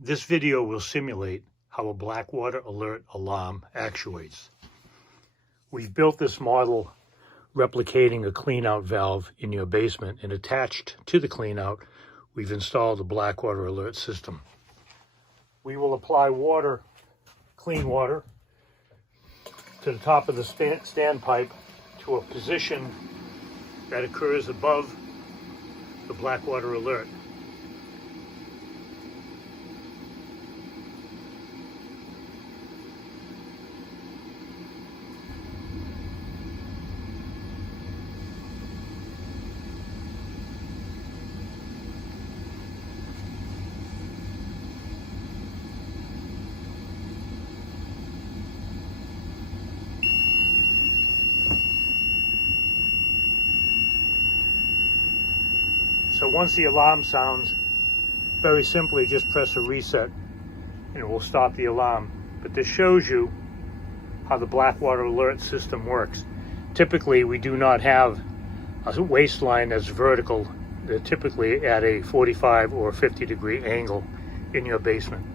This video will simulate how a Blackwater Alert alarm actuates. We've built this model replicating a cleanout valve in your basement, and attached to the cleanout, we've installed a Blackwater Alert system. We will apply water, clean water, to the top of the standpipe to a position that occurs above the Blackwater Alert. So once the alarm sounds, very simply just press a reset and it will stop the alarm. But this shows you how the Blackwater Alert system works. Typically, we do not have a waste line that's vertical. They're typically at a 45 or 50 degree angle in your basement.